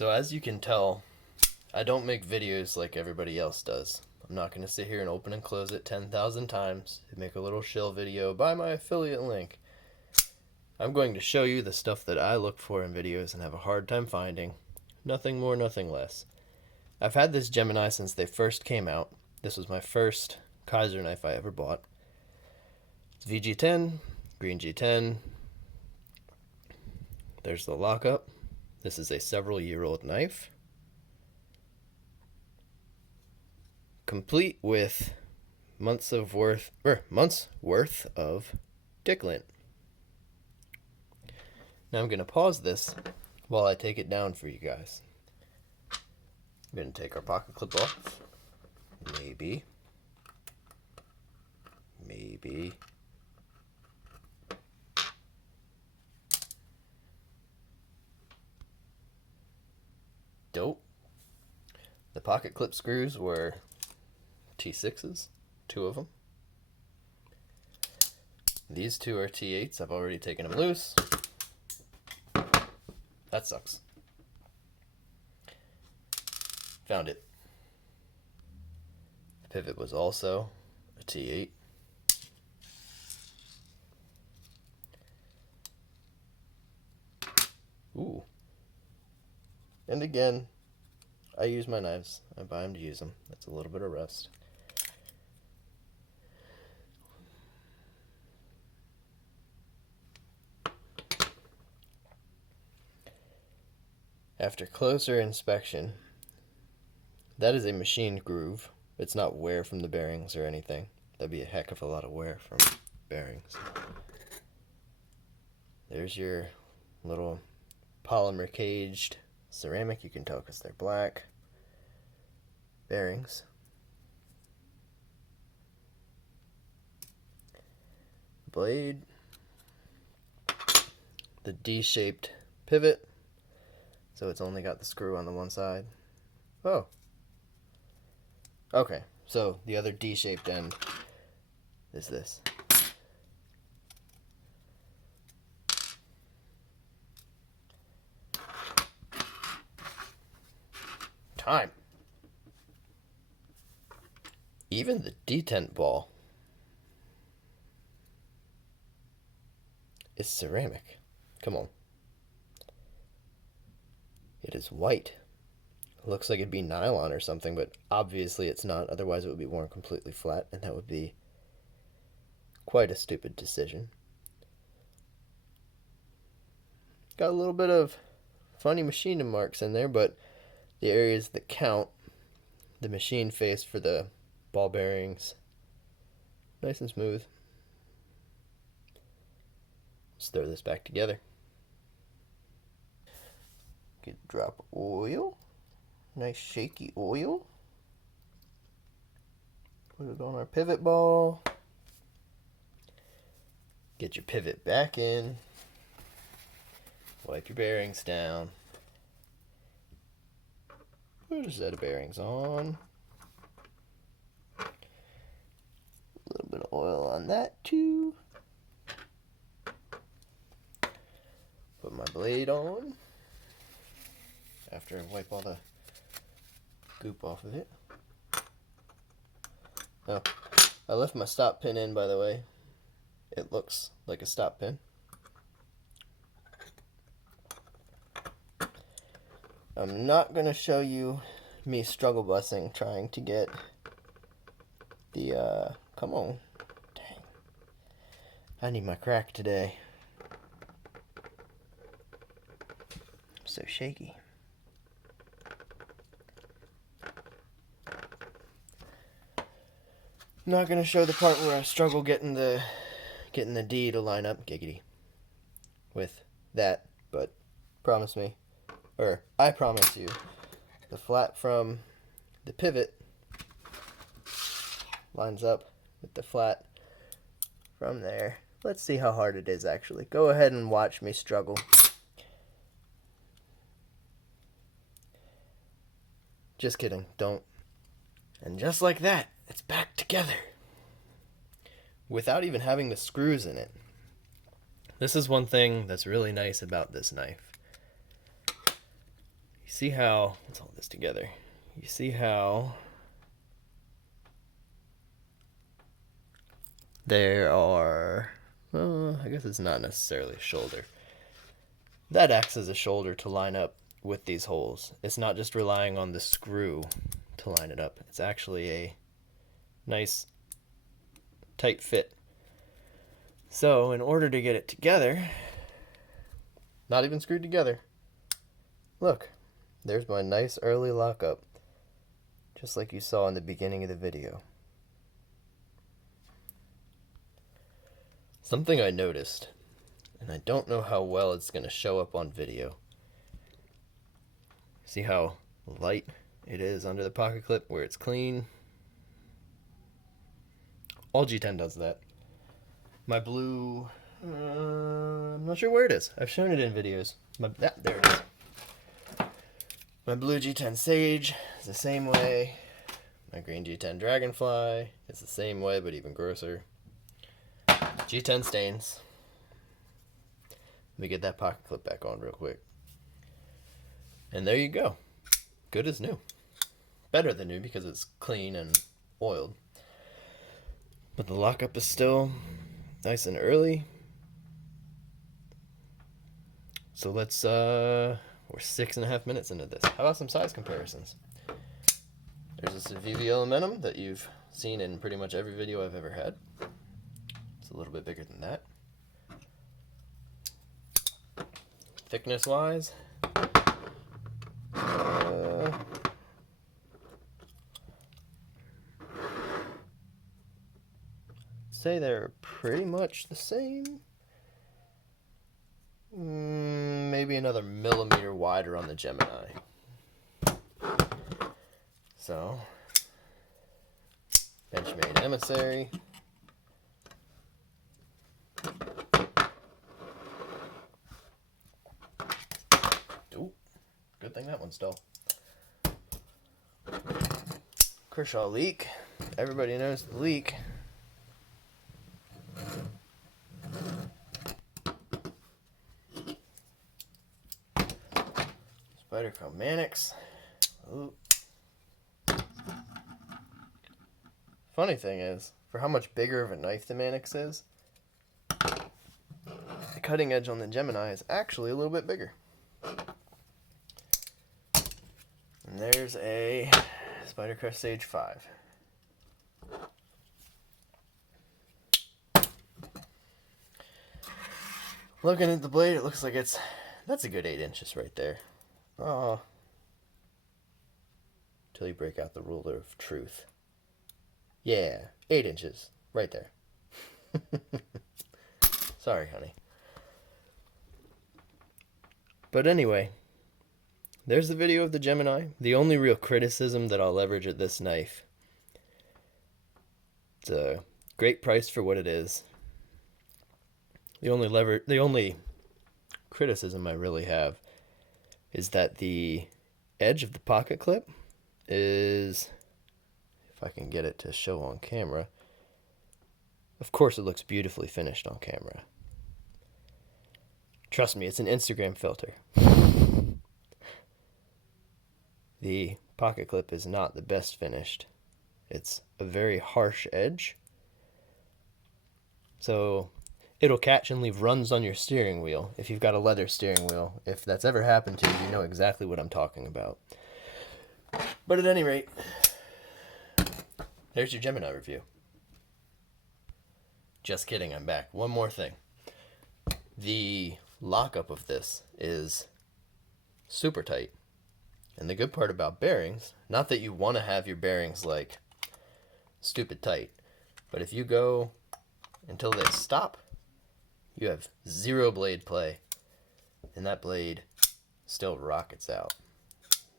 So as you can tell, I don't make videos like everybody else does. I'm not going to sit here and open and close it 10,000 times and make a little shill video, buy my affiliate link. I'm going to show you the stuff that I look for in videos and have a hard time finding. Nothing more, nothing less. I've had this Gemini since they first came out. This was my first Kizer knife I ever bought. It's VG10, green G10. There's the lockup. This is a several-year-old knife, complete with months worth of dick lint. Now I'm going to pause this while I take it down for you guys. I'm going to take our pocket clip off. Maybe. Dope. The pocket clip screws were T6s, 2 of them. These 2 are T8s. I've already taken them loose. That sucks. Found it. The pivot was also a T8. Ooh. And again, I use my knives. I buy them to use them. That's a little bit of rust. After closer inspection, that is a machined groove. It's not wear from the bearings or anything. That'd be a heck of a lot of wear from bearings. There's your little polymer caged ceramic. You can tell because they're black. Bearings. Blade. The D-shaped pivot. So it's only got the screw on the one side. Oh. Okay, so the other D-shaped end is this. Time. Even the detent ball is ceramic. Come on. It is white. It looks like it'd be nylon or something, but obviously it's not. Otherwise it would be worn completely flat, and that would be quite a stupid decision. Got a little bit of funny machining marks in there, but the areas that count, the machine face for the ball bearings, nice and smooth. Let's throw this back together. Get a drop of oil. Nice shaky oil. Put it on our pivot ball. Get your pivot back in. Wipe your bearings down. Put a set of bearings on. A little bit of oil on that too. Put my blade on. After I wipe all the goop off of it. Oh, I left my stop pin in, by the way. It looks like a stop pin. I'm not going to show you me struggle bussing trying to get the, come on. Dang. I need my crack today. I'm so shaky. I'm not going to show the part where I struggle getting the D to line up, giggity, with that, but promise me, or I promise you, the flat from the pivot lines up with the flat from there. Let's see how hard it is actually. Go ahead and watch me struggle. Just kidding, don't. And just like that, it's back together. Without even having the screws in it. This is one thing that's really nice about this knife. These see how, let's hold this together. You see how there are, well, I guess it's not necessarily a shoulder. That acts as a shoulder to line up with these holes. It's not just relying on the screw to line it up. It's actually a nice tight fit. So in order to get it together, not even screwed together, look, there's my nice early lockup, just like you saw in the beginning of the video. Something I noticed, and I don't know how well it's going to show up on video. See how light it is under the pocket clip where it's clean? All G10 does that. My blue, I'm not sure where it is. I've shown it in videos. There it is. My blue G10 Sage is the same way. My green G10 Dragonfly is the same way, but even grosser. G10 stains. Let me get that pocket clip back on real quick. And there you go. Good as new. Better than new because it's clean and oiled. But the lockup is still nice and early. So let's, we're 6.5 minutes into this. How about some size comparisons? There's this VV Elementum that you've seen in pretty much every video I've ever had. It's a little bit bigger than that. Thickness wise, say they're pretty much the same. Maybe another millimeter wider on the Gemini. So, Benchmade Emissary. Ooh, good thing that one's dull. Kershaw Leak. Everybody knows the leak. Spyderco Mannix. Ooh. Funny thing is, for how much bigger of a knife the Mannix is, the cutting edge on the Gemini is actually a little bit bigger. And there's a Spyderco Sage 5. Looking at the blade, it looks like that's a good 8 inches right there. Oh. Till you break out the ruler of truth. Yeah, 8 inches. Right there. Sorry, honey. But anyway, there's the video of the Gemini. The only real criticism that I'll leverage at this knife. It's a great price for what it is. The only criticism I really have is that the edge of the pocket clip is, if I can get it to show on camera, of course it looks beautifully finished on camera. Trust me, it's an Instagram filter. The pocket clip is not the best finished. It's a very harsh edge. So it'll catch and leave runs on your steering wheel if you've got a leather steering wheel. If that's ever happened to you, you know exactly what I'm talking about. But at any rate, there's your Gemini review. Just kidding, I'm back. One more thing. The lockup of this is super tight. And the good part about bearings, not that you want to have your bearings like stupid tight, but if you go until they stop, you have zero blade play, and that blade still rockets out.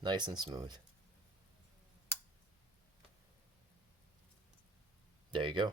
Nice and smooth. There you go.